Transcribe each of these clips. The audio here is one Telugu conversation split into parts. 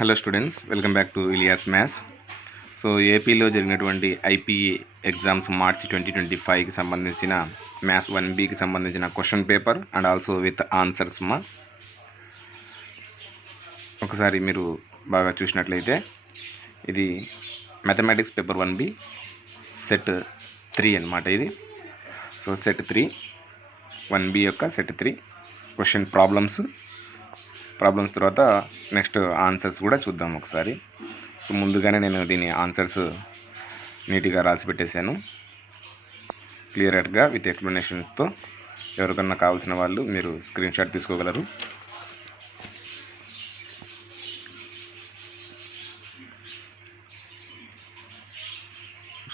Hello students, welcome back to Ilyas maths. So ఏపీలో జరిగినటువంటి ఐపీఏ ఎగ్జామ్స్ మార్చ్ 2025కి సంబంధించిన మ్యాథ్స్ 1Bకి సంబంధించిన question paper and also with answers ఒకసారి మీరు బాగా చూసినట్లయితే ఇది మ్యాథమెటిక్స్ పేపర్ 1B సెట్ 3 అన్నమాట. ఇది సో సెట్ 3 1B యొక్క సెట్ 3 క్వశ్చన్ ప్రాబ్లమ్స్ తర్వాత నెక్స్ట్ ఆన్సర్స్ కూడా చూద్దాం ఒకసారి. సో ముందుగానే నేను దీని ఆన్సర్స్ నీట్గా రాసి పెట్టేశాను క్లియర్గా విత్ ఎక్స్ప్లెనేషన్స్తో. ఎవరికన్నా కావాల్సిన వాళ్ళు మీరు స్క్రీన్ షాట్ తీసుకోగలరు.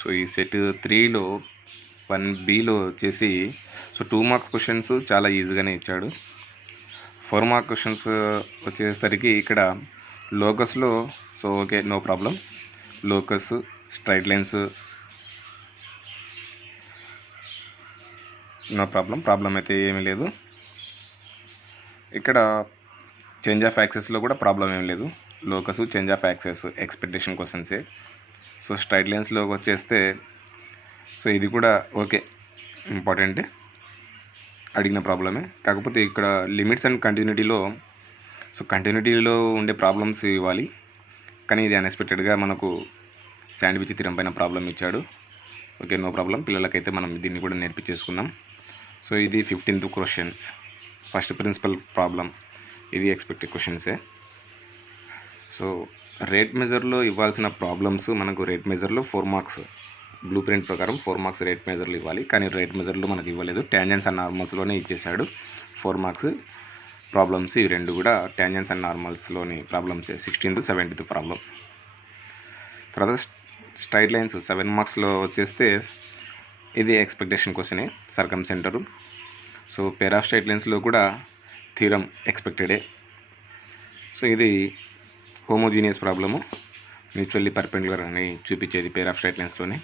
సో ఈ సెట్ 3లో 1Bలో వచ్చేసి సో 2 మార్క్స్ క్వశ్చన్స్ చాలా ఈజీగానే ఇచ్చాడు. 4 మార్క్ క్వశ్చన్స్ వచ్చేసరికి ఇక్కడ లోకస్లో so okay, no problem. Locus, straight lines no problem అయితే ఏమీ లేదు. ఇక్కడ చేంజ్ ఆఫ్ యాక్సెస్లో కూడా ప్రాబ్లం ఏం లేదు. Locus, change of axes expectation క్వశ్చన్సే. సో స్ట్రైట్ లైన్స్లోకి వచ్చేస్తే సో ఇది కూడా ఓకే, ఇంపార్టెంట్ అడిగిన ప్రాబ్లమే. కాకపోతే ఇక్కడ లిమిట్స్ అండ్ కంటిన్యూటీలో సో కంటిన్యూటీలో ఉండే ప్రాబ్లమ్స్ ఇవ్వాలి, కానీ ఇది అన్ఎక్స్పెక్టెడ్గా మనకు శాండ్విచ్ థియరం పైన ప్రాబ్లం ఇచ్చాడు. Okay, no problem. పిల్లలకైతే మనం దీన్ని కూడా నేర్పించేసుకుందాం. సో ఇది 15th question, first principle problem. ఇది ఎక్స్పెక్టెడ్ క్వశ్చన్సే. సో రేట్ మెజర్లో ఇవ్వాల్సిన ప్రాబ్లమ్స్ మనకు రేట్ మెజర్లో 4 మార్క్స్ బ్లూ ప్రింట్ ప్రకారం 4 మార్క్స్ రేట్ మెజర్లు ఇవ్వాలి, కానీ రేట్ మెజర్లో మనకు ఇవ్వలేదు. ట్యాంజెన్స్ అండ్ నార్మల్స్లోనే ఇచ్చేసాడు 4 మార్క్స్ ప్రాబ్లమ్స్. ఇవి రెండు కూడా ట్యాంజెన్స్ అండ్ నార్మల్స్లోని ప్రాబ్లమ్స్. 16th 17th problem. తర్వాత స్ట్రైట్ లైన్స్ 7 మార్క్స్లో వచ్చేస్తే ఇది ఎక్స్పెక్టేషన్ క్వశ్చనే, circumcentre. So pair of straight లైన్స్లో కూడా థీరం ఎక్స్పెక్టెడే. సో ఇది హోమోజీనియస్ ప్రాబ్లము, మ్యూచువల్లీ పర్పెండిక్యులర్ అని చూపించేది పేర్ ఆఫ్ స్ట్రైట్ లైన్స్లోనే.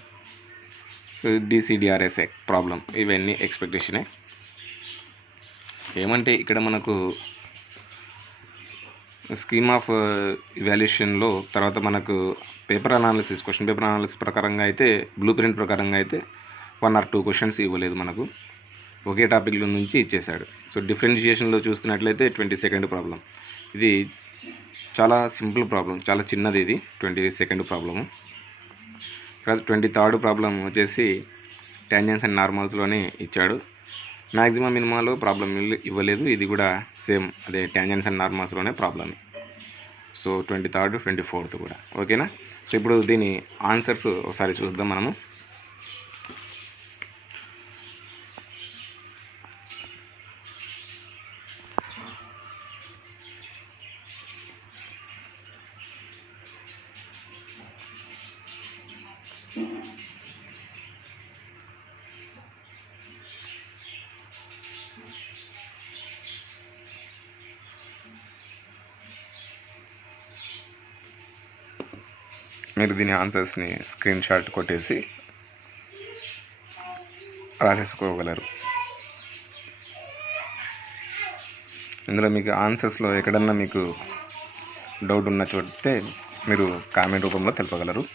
సో డిసిడిఆర్ఎస్ ప్రాబ్లం, ఇవన్నీ ఎక్స్పెక్టేషనే. ఏమంటే ఇక్కడ మనకు స్కీమ్ ఆఫ్ ఇవాల్యుయేషన్లో తర్వాత మనకు paper analysis, question paper analysis ప్రకారంగా అయితే బ్లూ ప్రింట్ ప్రకారంగా అయితే 1 or 2 క్వశ్చన్స్ ఇవ్వలేదు, మనకు ఒకే టాపిక్లో నుంచి ఇచ్చేశాడు. సో డిఫరెన్షియేషన్లో చూస్తున్నట్లయితే 22nd ప్రాబ్లం. ఇది చాలా సింపుల్ ప్రాబ్లం, చాలా చిన్నది. ఇది 22nd ప్రాబ్లము. తర్వాత 23rd ప్రాబ్లం వచ్చేసి ట్యాంజెన్స్ అండ్ నార్మల్స్లోనే ఇచ్చాడు. మ్యాక్సిమం మినిమాలో ప్రాబ్లం ఇవ్వలేదు. ఇది కూడా సేమ్ అదే ట్యాంజెన్స్ అండ్ నార్మల్స్లోనే ప్రాబ్లం. సో 23rd 24th కూడా ఓకేనా. సో ఇప్పుడు దీని ఆన్సర్స్ ఒకసారి చూద్దాం మనము. మీరు దీని ఆన్సర్స్ని స్క్రీన్ షాట్ కొట్టేసి రాసేసుకోగలరు. ఇందులో మీకు ఆన్సర్స్లో ఎక్కడన్నా మీకు డౌట్ ఉన్న చోటే మీరు కామెంట్ రూపంలో తెలపగలరు.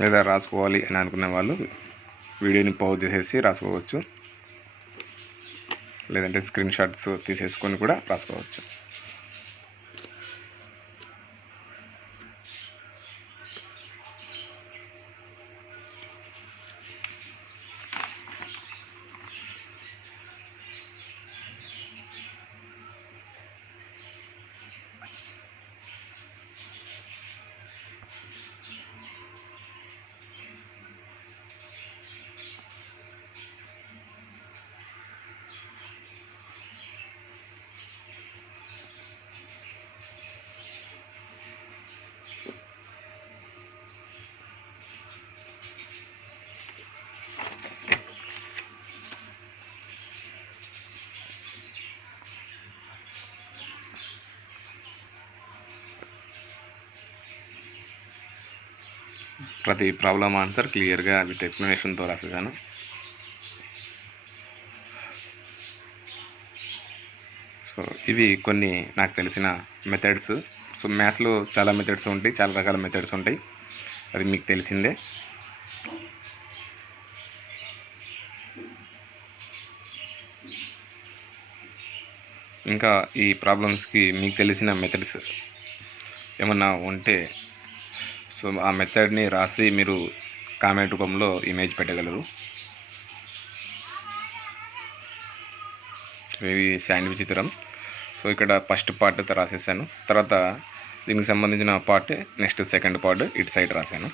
లేదా రాసుకోవాలి అని అనుకునే వాళ్ళు వీడియోని పాజ్ చేసేసి రాసుకోవచ్చు, లేదంటే స్క్రీన్ షాట్స్ తీసేసుకొని కూడా రాసుకోవచ్చు. ప్రతి ప్రాబ్లం ఆన్సర్ క్లియర్గా విత్ ఎక్స్ప్లెనేషన్తో రాసేసాను. సో ఇవి కొన్ని నాకు తెలిసిన మెథడ్స్. సో మ్యాథ్స్లో చాలా మెథడ్స్ ఉంటాయి, చాలా రకాల మెథడ్స్ ఉంటాయి, అది మీకు తెలిసిందే. ఇంకా ఈ ప్రాబ్లమ్స్కి మీకు తెలిసిన మెథడ్స్ ఏమన్నా ఉంటే సో ఆ మెథడ్ని రాసి మీరు కామెంట్ రూపంలో ఇమేజ్ పెట్టగలరు. ఇవి శాండ్విచ్ చిత్రం. సో ఇక్కడ ఫస్ట్ పార్ట్ రాసేసాను, తర్వాత దీనికి సంబంధించిన పార్ట్ నెక్స్ట్ సెకండ్ పార్ట్ ఇటు సైడ్ రాశాను.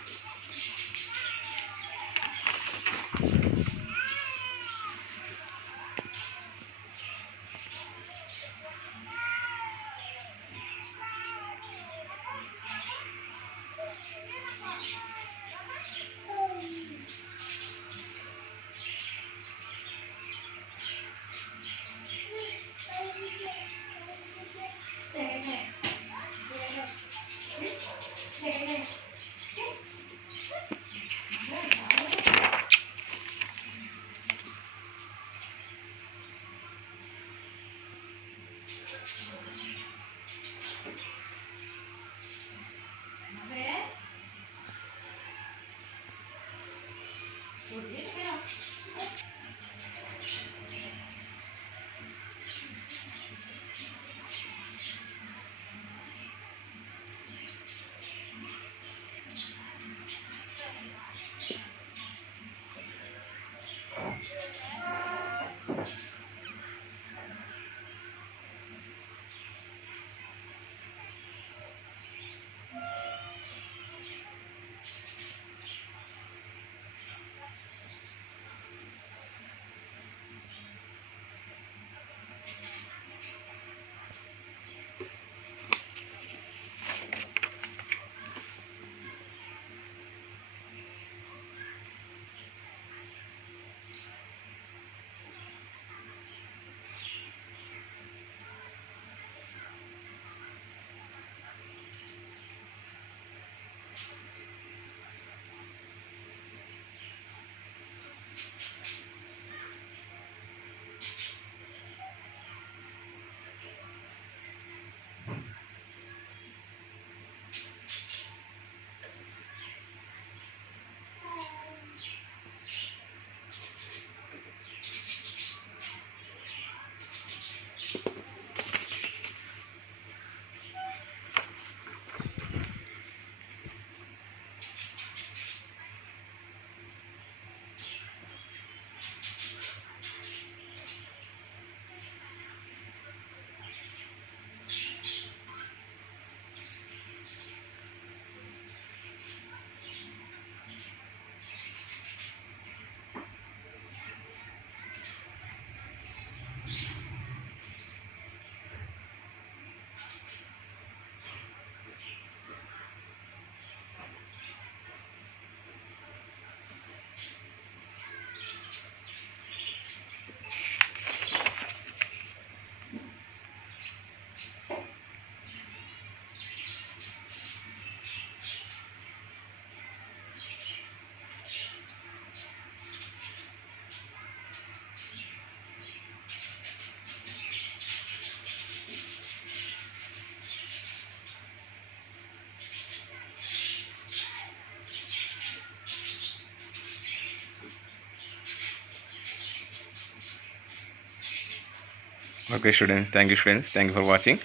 Okay students, thank you students, thank you for watching.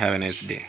Have a nice day.